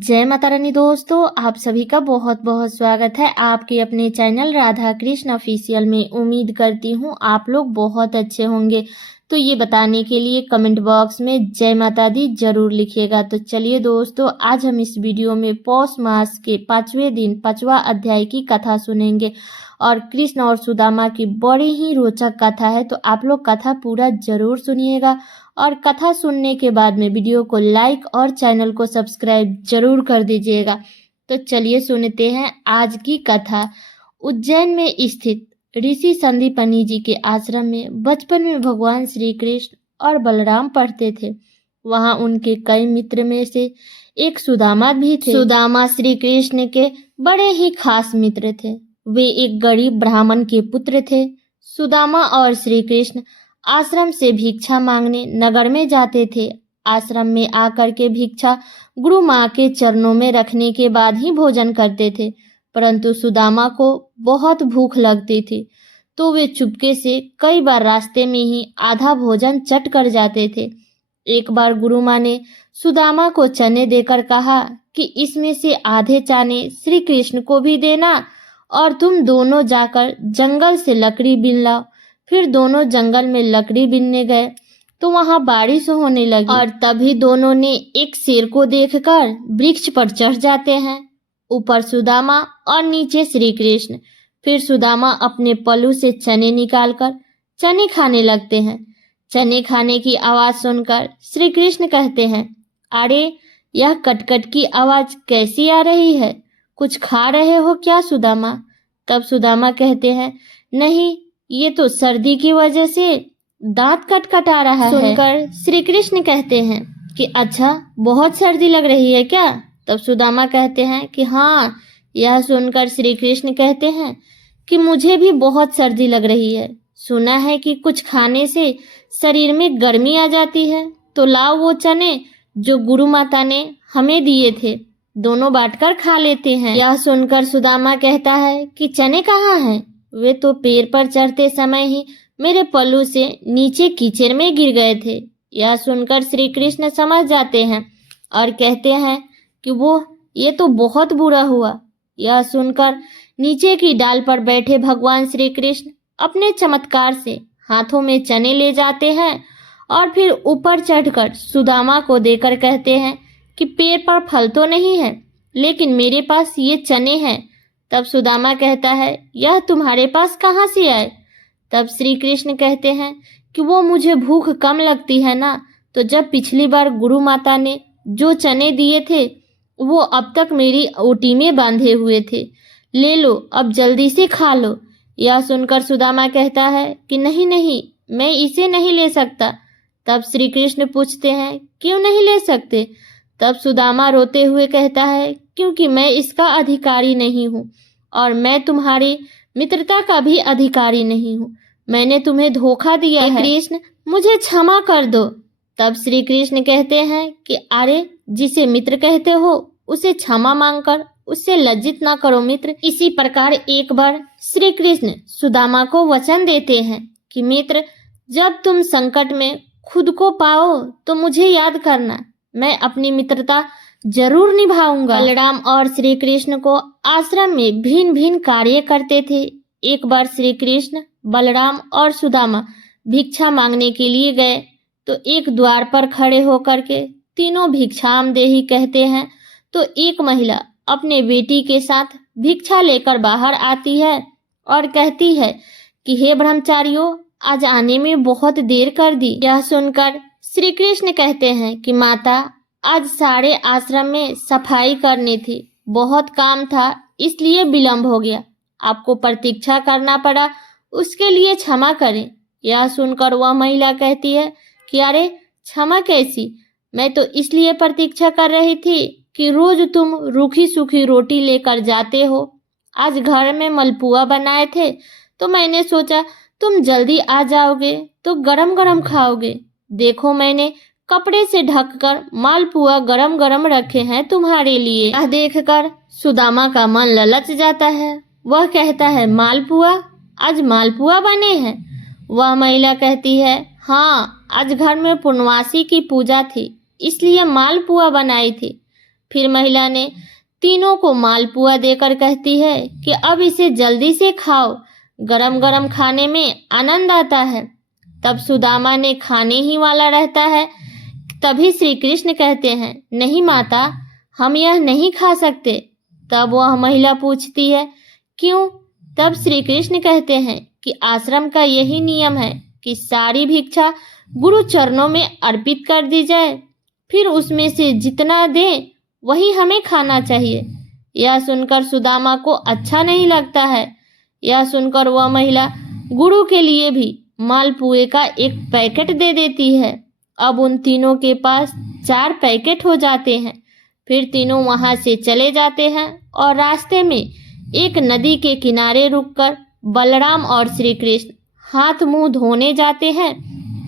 जय माता रानी दोस्तों, आप सभी का बहुत बहुत स्वागत है आपके अपने चैनल राधा कृष्ण ऑफिशियल में। उम्मीद करती हूँ आप लोग बहुत अच्छे होंगे। तो ये बताने के लिए कमेंट बॉक्स में जय माता दी जरूर लिखिएगा। तो चलिए दोस्तों, आज हम इस वीडियो में पौष मास के 5वें दिन 5वां अध्याय की कथा सुनेंगे और कृष्ण और सुदामा की बड़ी ही रोचक कथा है। तो आप लोग कथा पूरा जरूर सुनिएगा और कथा सुनने के बाद में वीडियो को लाइक और चैनल को सब्सक्राइब जरूर कर दीजिएगा। तो चलिए सुनते हैं आज की कथा। उज्जैन में स्थित ऋषि संदीपनी जी के आश्रम में बचपन में भगवान श्री कृष्ण और बलराम पढ़ते थे। वहां उनके कई मित्र में से एक सुदामा भी थे। सुदामा श्री कृष्ण के बड़े ही खास मित्र थे। वे एक गरीब ब्राह्मण के पुत्र थे। सुदामा और श्री कृष्ण आश्रम से भिक्षा मांगने नगर में जाते थे। आश्रम में आकर के भिक्षा गुरु माँ के चरणों में रखने के बाद ही भोजन करते थे। परंतु सुदामा को बहुत भूख लगती थी, तो वे चुपके से कई बार रास्ते में ही आधा भोजन चट कर जाते थे। एक बार गुरु माँ ने सुदामा को चने देकर कहा कि इसमें से आधे चने श्री कृष्ण को भी देना और तुम दोनों जाकर जंगल से लकड़ी बीन लाओ। फिर दोनों जंगल में लकड़ी बीनने गए तो वहां बारिश होने लगी और तभी दोनों ने एक शेर को देखकर वृक्ष पर चढ़ जाते हैं। ऊपर सुदामा और नीचे श्री कृष्ण। फिर सुदामा अपने पल्लू से चने निकालकर चने खाने लगते हैं। चने खाने की आवाज सुनकर श्री कृष्ण कहते हैं, अरे यह कटकट की आवाज कैसी आ रही है? कुछ खा रहे हो क्या सुदामा? तब सुदामा कहते हैं, नहीं, ये तो सर्दी की वजह से दांत कटकटा रहा है। सुनकर श्री कृष्ण कहते हैं कि अच्छा, बहुत सर्दी लग रही है क्या? तब सुदामा कहते हैं कि हाँ। यह सुनकर श्री कृष्ण कहते हैं कि मुझे भी बहुत सर्दी लग रही है। सुना है कि कुछ खाने से शरीर में गर्मी आ जाती है, तो लाओ वो चने जो गुरु माता ने हमें दिए थे, दोनों बांटकर खा लेते हैं। यह सुनकर सुदामा कहता है कि चने कहाँ हैं? वे तो पेड़ पर चढ़ते समय ही मेरे पल्लू से नीचे कीचड़ में गिर गए थे। यह सुनकर श्री कृष्ण समझ जाते हैं और कहते हैं कि ये तो बहुत बुरा हुआ। यह सुनकर नीचे की डाल पर बैठे भगवान श्री कृष्ण अपने चमत्कार से हाथों में चने ले जाते हैं और फिर ऊपर चढ़कर सुदामा को देकर कहते हैं कि पेड़ पर फल तो नहीं है, लेकिन मेरे पास ये चने हैं। तब सुदामा कहता है, यह तुम्हारे पास कहाँ से आए? तब श्री कृष्ण कहते हैं कि मुझे भूख कम लगती है ना, तो जब पिछली बार गुरु माता ने जो चने दिए थे वो अब तक मेरी ओटी में बांधे हुए थे, ले लो, अब जल्दी से खा लो। यह सुनकर सुदामा कहता है कि नहीं नहीं, मैं इसे नहीं ले सकता। तब श्री कृष्ण पूछते हैं, क्यों नहीं ले सकते? तब सुदामा रोते हुए कहता है, क्योंकि मैं इसका अधिकारी नहीं हूँ और मैं तुम्हारी मित्रता का भी अधिकारी नहीं हूँ। मैंने तुम्हें धोखा दिया है। कृष्ण, मुझे क्षमा कर दो। तब श्री कृष्ण कहते हैं कि अरे, जिसे मित्र कहते हो उसे क्षमा मांगकर उससे लज्जित ना करो मित्र। इसी प्रकार एक बार श्री कृष्ण सुदामा को वचन देते हैं कि मित्र, जब तुम संकट में खुद को पाओ तो मुझे याद करना, मैं अपनी मित्रता जरूर निभाऊंगा। बलराम और श्री कृष्ण को आश्रम में भिन्न भिन्न कार्य करते थे। एक बार श्री कृष्ण, बलराम और सुदामा भिक्षा मांगने के लिए गए तो एक द्वार पर खड़े होकर के तीनों भिक्षाम देही कहते हैं। तो एक महिला अपने बेटी के साथ भिक्षा लेकर बाहर आती है और कहती है कि हे ब्रह्मचारियों, आज आने में बहुत देर कर दी। यह सुनकर श्री कृष्ण कहते हैं कि माता, आज सारे आश्रम में सफाई करनी थी, बहुत काम था, इसलिए विलंब हो गया, आपको प्रतीक्षा करना पड़ा, उसके लिए क्षमा करें। यह सुनकर वह महिला कहती है कि अरे, क्षमा कैसी? मैं तो इसलिए प्रतीक्षा कर रही थी कि रोज तुम रूखी सूखी रोटी लेकर जाते हो। आज घर में मलपुआ बनाए थे तो मैंने सोचा तुम जल्दी आ जाओगे तो गरम गरम खाओगे। देखो, मैंने कपड़े से ढककर मालपुआ गरम गरम रखे हैं तुम्हारे लिए। यह देखकर सुदामा का मन ललच जाता है। वह कहता है, मालपुआ? आज मालपुआ बने हैं? वह महिला कहती है, हाँ, आज घर में पूर्णवासी की पूजा थी, इसलिए मालपुआ बनाई थी। फिर महिला ने तीनों को मालपुआ देकर कहती है कि अब इसे जल्दी से खाओ, गरम गरम खाने में आनंद आता है। तब सुदामा ने खाने ही वाला रहता है। तभी श्री कृष्ण कहते हैं, नहीं माता, हम यह नहीं खा सकते। तब वह महिला पूछती है, क्यों? तब श्री कृष्ण कहते हैं कि आश्रम का यही नियम है कि सारी भिक्षा गुरु चरणों में अर्पित कर दी जाए, फिर उसमें से जितना दे वही हमें खाना चाहिए। यह सुनकर सुदामा को अच्छा नहीं लगता है। यह सुनकर वह महिला गुरु के लिए भी मालपुए का एक पैकेट दे देती है। अब उन तीनों के पास 4 पैकेट हो जाते हैं। फिर तीनों वहां से चले जाते हैं और रास्ते में एक नदी के किनारे रुककर बलराम और श्री कृष्ण हाथ मुंह धोने जाते हैं।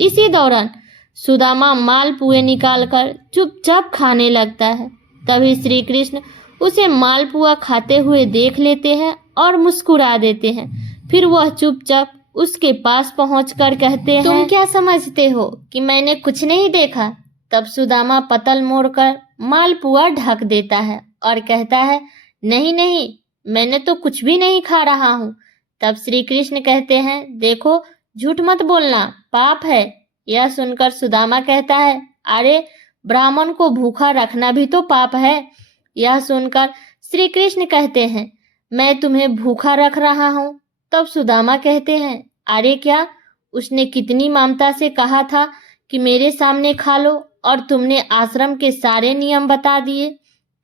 इसी दौरान सुदामा मालपुए निकालकर चुपचाप खाने लगता है। तभी श्री कृष्ण उसे मालपुआ खाते हुए देख लेते हैं और मुस्कुरा देते हैं। फिर वह चुपचाप उसके पास पहुंचकर कहते हैं, तुम क्या समझते हो कि मैंने कुछ नहीं देखा? तब सुदामा पतल मोड़कर मालपुआ ढक देता है और कहता है, नहीं नहीं, मैंने तो कुछ भी नहीं खा रहा हूँ। तब श्री कृष्ण कहते हैं, देखो, झूठ मत बोलना, पाप है। यह सुनकर सुदामा कहता है, अरे ब्राह्मण को भूखा रखना भी तो पाप है। यह सुनकर श्री कृष्ण कहते हैं, मैं तुम्हें भूखा रख रहा हूँ। तब सुदामा कहते हैं, अरे क्या, उसने कितनी ममता से कहा था कि मेरे सामने खा लो और तुमने आश्रम के सारे नियम बता दिए।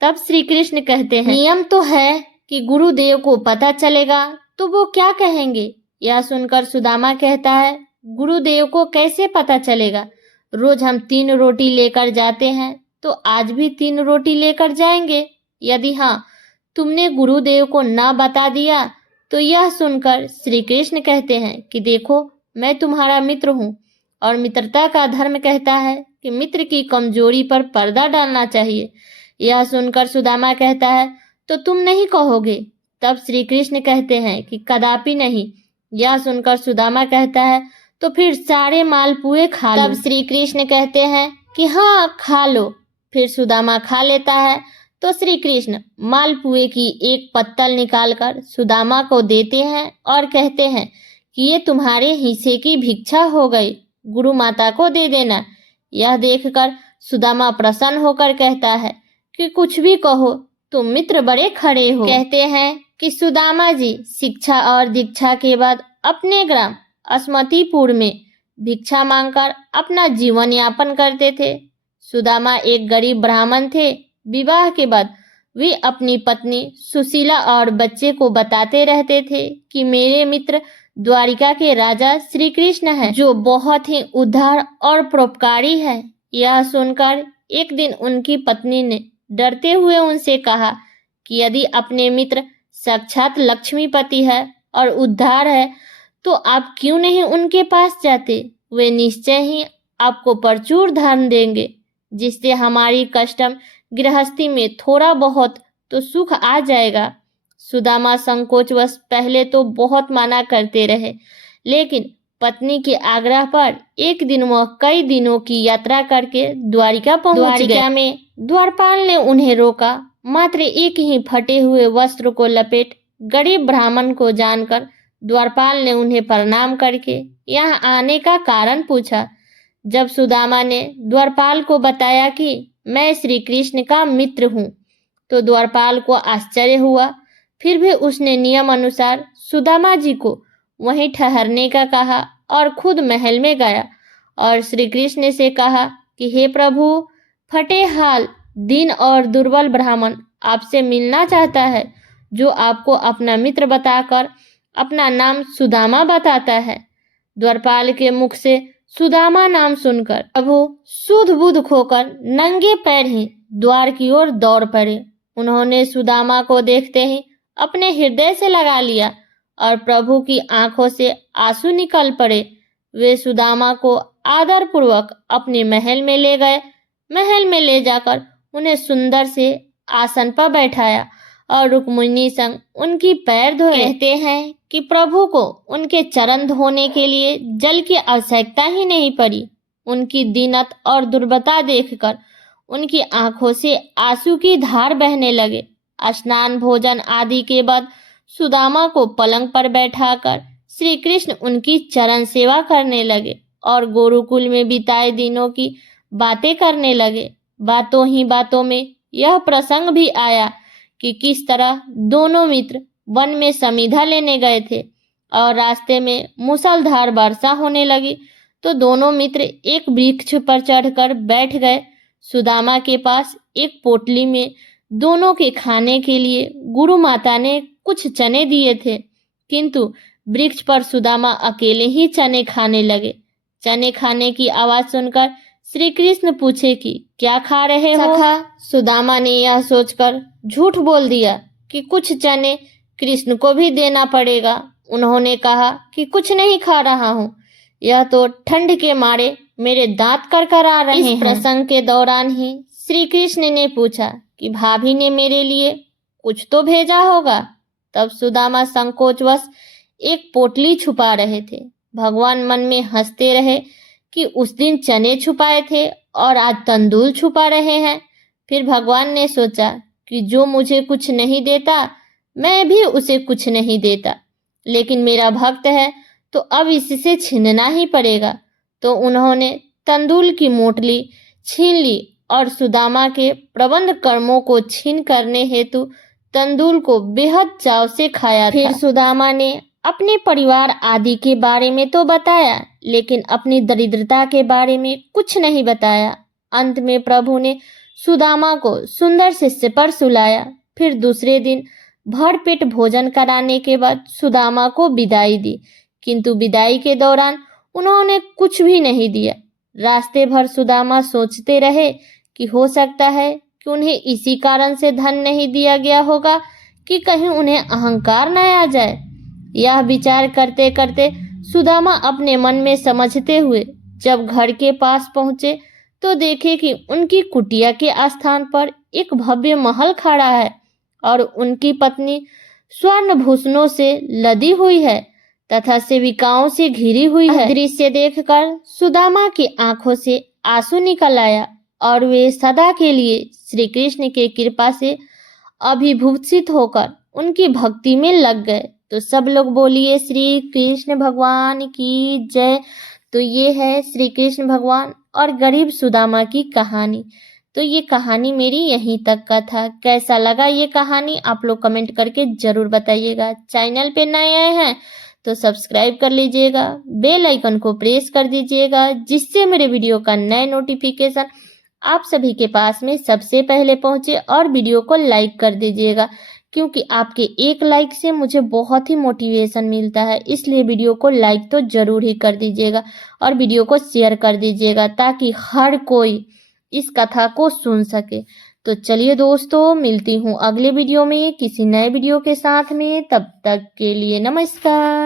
तब श्री कृष्ण कहते हैं, नियम तो है कि गुरुदेव को पता चलेगा तो वो क्या कहेंगे। यह सुनकर सुदामा कहता है, गुरुदेव को कैसे पता चलेगा? रोज हम 3 रोटी लेकर जाते हैं, तो आज भी 3 रोटी लेकर जाएंगे। यदि हाँ, तुमने गुरुदेव को ना बता दिया तो यह सुनकर श्री कृष्ण कहते हैं कि देखो, मैं तुम्हारा मित्र हूँ और मित्रता का धर्म कहता है कि मित्र की कमजोरी पर पर्दा डालना चाहिए। यह सुनकर सुदामा कहता है, तो तुम नहीं कहोगे? तब श्री कृष्ण कहते हैं कि कदापि नहीं। यह सुनकर सुदामा कहता है, तो फिर सारे मालपुए खा लो। तब श्री कृष्ण कहते हैं कि हाँ, खा लो। फिर सुदामा खा लेता है। तो श्री कृष्ण मालपुए की एक पत्तल निकालकर सुदामा को देते हैं और कहते हैं कि ये तुम्हारे हिस्से की भिक्षा हो गई, गुरु माता को दे देना। यह देखकर सुदामा प्रसन्न होकर कहता है कि कुछ भी कहो, तुम मित्र बड़े खड़े हो। कहते हैं कि सुदामा जी शिक्षा और दीक्षा के बाद अपने ग्राम अस्मतिपुर में भिक्षा मांगकर अपना जीवन यापन करते थे। सुदामा एक गरीब ब्राह्मण थे। विवाह के बाद वे अपनी पत्नी सुशीला और बच्चे को बताते रहते थे कि मेरे मित्र द्वारिका के राजा श्री कृष्ण हैं, जो बहुत ही उदार और परोपकारी है। यह सुनकर एक दिन उनकी पत्नी ने डरते हुए उनसे कहा कि यदि अपने मित्र साक्षात लक्ष्मीपति है और उद्धार है तो आप क्यों नहीं उनके पास जाते? वे निश्चय ही आपको प्रचुर धन देंगे, जिससे हमारी कष्टम गृहस्थी में थोड़ा बहुत तो सुख आ जाएगा। सुदामा संकोचवश पहले तो बहुत मना करते रहे, लेकिन पत्नी के आग्रह पर एक दिन वह कई दिनों की यात्रा करके द्वारिका पहुंच गए। द्वारिका में द्वारपाल ने उन्हें रोका। मात्र एक ही फटे हुए वस्त्र को लपेट गरीब ब्राह्मण को जानकर द्वारपाल ने उन्हें प्रणाम करके यहाँ आने का कारण पूछा। जब सुदामा ने द्वारपाल को बताया कि मैं श्री कृष्ण का मित्र हूँ, तो द्वारपाल को आश्चर्य हुआ। फिर भी उसने नियम अनुसार सुदामा जी को वहीं ठहरने का कहा और खुद महल में गया और श्री कृष्ण से कहा कि हे प्रभु, फटे हाल, दीन और दुर्बल ब्राह्मण आपसे मिलना चाहता है, जो आपको अपना मित्र बताकर अपना नाम सुदामा बताता है। द्वारपाल के मुख से सुदामा नाम सुनकर प्रभु सुध बुध खोकर नंगे पैर ही द्वार की ओर दौड़ पड़े। उन्होंने सुदामा को देखते ही अपने हृदय से लगा लिया और प्रभु की आंखों से आंसू निकल पड़े। वे सुदामा को आदर पूर्वक अपने महल में ले गए। महल में ले जाकर उन्हें सुंदर से आसन पर बैठाया और रुक्मिणी संग उनकी पैर धोए। कहते हैं कि प्रभु को उनके चरण धोने के लिए जल की आवश्यकता ही नहीं पड़ी। उनकी दीनत और दुर्बलता देखकर उनकी आंखों से आंसू की धार बहने लगे। स्नान भोजन आदि के बाद सुदामा को पलंग पर बैठाकर श्री कृष्ण उनकी चरण सेवा करने लगे और गुरुकुल में बिताए दिनों की बातें करने लगे। बातों ही बातों में यह प्रसंग भी आया कि किस तरह दोनों मित्र वन में समीधा लेने गए थे और रास्ते में मूसलधार वर्षा होने लगी तो दोनों मित्र एक वृक्ष पर चढ़कर बैठ गए। सुदामा के पास एक पोटली में दोनों के खाने के लिए गुरु माता ने कुछ चने दिए थे, किंतु वृक्ष पर सुदामा अकेले ही चने खाने लगे। चने खाने की आवाज सुनकर श्री कृष्ण पूछे कि क्या खा रहे हो? सखा, सुदामा ने यह सोचकर झूठ बोल दिया कि कुछ चने कृष्ण को भी देना पड़ेगा। उन्होंने कहा कि कुछ नहीं खा रहा हूँ, यह तो ठंड के मारे मेरे दांत करकरा रहे हैं। इस प्रसंग के दौरान ही श्री कृष्ण ने पूछा कि भाभी ने मेरे लिए कुछ तो भेजा होगा। तब सुदामा संकोचवश एक पोटली छुपा रहे थे। भगवान मन में हंसते रहे कि उस दिन चने छुपाए थे और आज तंदूल छुपा रहे हैं। फिर भगवान ने सोचा कि जो मुझे कुछ नहीं देता मैं भी उसे कुछ नहीं देता, लेकिन मेरा भक्त है तो अब इससे छीनना ही पड़ेगा। तो उन्होंने तंदूल की मोटली छीन ली और सुदामा के प्रबंध कर्मों को छीन करने हेतु तंदूल को बेहद चाव से खाया था। फिर सुदामा ने अपने परिवार आदि के बारे में तो बताया, लेकिन अपनी दरिद्रता के बारे में कुछ नहीं बताया। अंत में प्रभु ने सुदामा को सुंदर शिष्य पर सुलाया। फिर दूसरे दिन भरपेट भोजन कराने के बाद सुदामा को विदाई दी, किंतु विदाई के दौरान उन्होंने कुछ भी नहीं दिया। रास्ते भर सुदामा सोचते रहे कि हो सकता है कि उन्हें इसी कारण से धन नहीं दिया गया होगा कि कहीं उन्हें अहंकार न आ जाए। यह विचार करते करते सुदामा अपने मन में समझते हुए जब घर के पास पहुंचे तो देखे कि उनकी कुटिया के स्थान पर एक भव्य महल खड़ा है और उनकी पत्नी स्वर्ण भूषणों से लदी हुई है तथा सेविकाओं से घिरी हुई है। दृश्य देखकर सुदामा की आंखों से आंसू निकल आया और वे सदा के लिए श्री कृष्ण के कृपा से अभिभूषित होकर उनकी भक्ति में लग गए। तो सब लोग बोलिए श्री कृष्ण भगवान की जय। तो ये है श्री कृष्ण भगवान और गरीब सुदामा की कहानी। तो ये कहानी मेरी यहीं तक का था। कैसा लगा ये कहानी आप लोग कमेंट करके जरूर बताइएगा। चैनल पे नए आए हैं तो सब्सक्राइब कर लीजिएगा, बेल आइकन को प्रेस कर दीजिएगा, जिससे मेरे वीडियो का नए नोटिफिकेशन आप सभी के पास में सबसे पहले पहुंचे। और वीडियो को लाइक कर दीजिएगा, क्योंकि आपके एक लाइक से मुझे बहुत ही मोटिवेशन मिलता है। इसलिए वीडियो को लाइक तो जरूर ही कर दीजिएगा और वीडियो को शेयर कर दीजिएगा ताकि हर कोई इस कथा को सुन सके। तो चलिए दोस्तों, मिलती हूँ अगले वीडियो में किसी नए वीडियो के साथ में। तब तक के लिए नमस्कार।